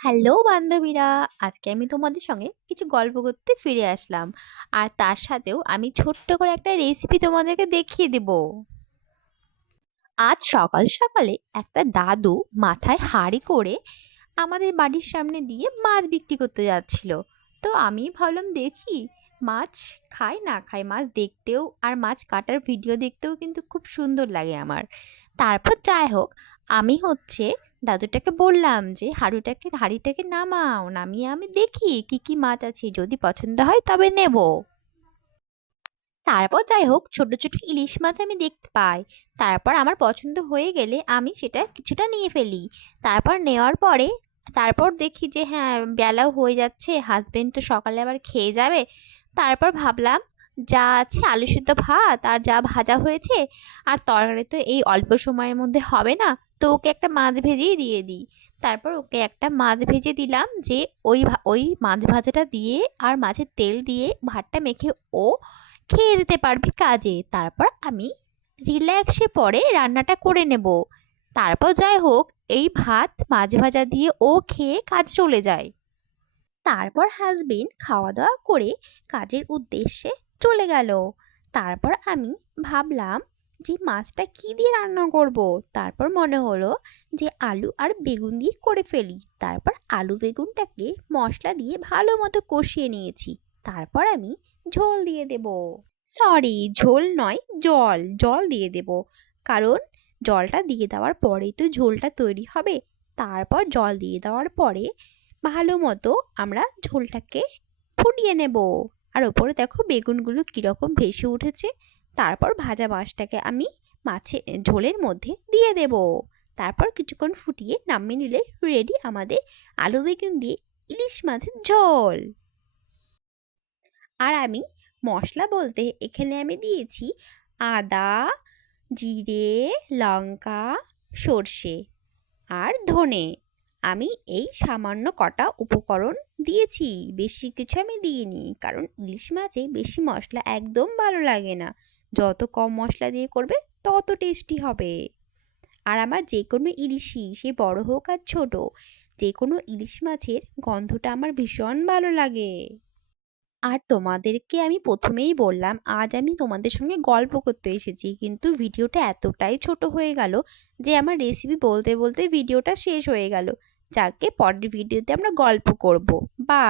Hello বান্ধবীরা, আজকে আমি তোমাদের সঙ্গে কিছু গল্প করতে ফিরে আসলাম। আর তার সাথেও আমি ছোট্ট করে একটা রেসিপি তোমাদেরকে দেখিয়ে দেব। আজ সকাল সকালে একটা দাদু মাথায় হাঁড়ি করে আমাদের বাড়ির সামনে দিয়ে মাছ বিক্রি করতে যাচ্ছিল। তো আমি ভাবলাম, দেখি, মাছ খাই না খাই মাছ দেখতেও আর মাছ কাটার ভিডিও দেখতেও কিন্তু খুব সুন্দর লাগে আমার। তারপর যাই হোক, আমি হচ্ছে দাদুটাকে বললাম যে, হাঁড়িটাকে, হাড়িটাকে নামাও, নামিয়ে আমি দেখি কি কি মাছ আছে, যদি পছন্দ হয় তবে নেব। তারপর যাই হোক, ছোট ছোট ইলিশ মাছ আমি দেখতে পাই। তারপর আমার পছন্দ হয়ে গেলে আমি সেটা কিছুটা নিয়ে ফেলি। তারপর নেওয়ার পরে, তারপর দেখি যে হ্যাঁ বেলাও হয়ে যাচ্ছে, হাজবেন্ড তো সকালে আবার খেয়ে যাবে। তারপর ভাবলাম যা আছে আলু সিদ্ধ ভাত আর যা ভাজা হয়েছে, আর তরকারি তো এই অল্প সময়ের মধ্যে হবে না, তো ওকে একটা মাছ ভেজেই দিয়ে দিই। তারপর ওকে একটা মাছ ভেজে দিলাম যে ওই ওই মাছ ভাজাটা দিয়ে আর মাছের তেল দিয়ে ভাতটা মেখে ও খেয়ে যেতে পারবে কাজে। তারপর আমি রিল্যাক্সে পরে রান্নাটা করে নেব। তারপর যাই হোক, এই ভাত মাছ ভাজা দিয়ে ও খেয়ে কাজ চলে যায়। তারপর হাজবেন্ড খাওয়া দাওয়া করে কাজের উদ্দেশ্যে চলে গেল। তারপর আমি ভাবলাম যে মাছটা কি দিয়ে রান্না করব? তারপর মনে হলো যে আলু আর বেগুন দিয়ে করে ফেলি। তারপর আলু বেগুনটাকে মশলা দিয়ে ভালো মতো কষিয়ে নিয়েছি। তারপর আমি ঝোল দিয়ে দেব। সরি ঝোল নয়, জল। জল দিয়ে দেব। কারণ জলটা দিয়ে দেওয়ার পরেই তো ঝোলটা তৈরি হবে। তারপর জল দিয়ে দেওয়ার পরে ভালো মতো আমরা ঝোলটাকে ফুটিয়ে নেব। আর ওপরে দেখো বেগুনগুলো কীরকম ভেসে উঠেছে। তারপর ভাজা মাছটাকে আমি মাছে, ঝোলের মধ্যে দিয়ে দেব। তারপর কিছুক্ষণ ফুটিয়ে নামিয়ে নিলে রেডি আমাদের আলু বেগুন দিয়ে ইলিশ মাছের ঝোল। আর আমি মশলা বলতে এখানে আমি দিয়েছি আদা, জিরে, লঙ্কা, সর্ষে আর ধনে। আমি এই সামান্য কটা উপকরণ দিয়েছি। বেশি কিছু আমি দিইনি, কারণ ইলিশ মাছে বেশি মশলা একদম ভালো লাগে না। যত কম মশলা দিয়ে করবে, তত টেস্টি হবে। আর আমার যে কোনো ইলিশই, সে বড় হোক আর ছোট যে কোনো ইলিশ মাছের গন্ধটা আমার ভীষণ ভালো লাগে। আর তোমাদেরকে আমি প্রথমেই বললাম, আজ আমি তোমাদের সঙ্গে গল্প করতে এসেছি। কিন্তু ভিডিওটা এতটাই ছোট হয়ে গেল যে আমার রেসিপি বলতে বলতে ভিডিওটা শেষ হয়ে গেল। যাকে পরের ভিডিওতে আমরা গল্প করব। বা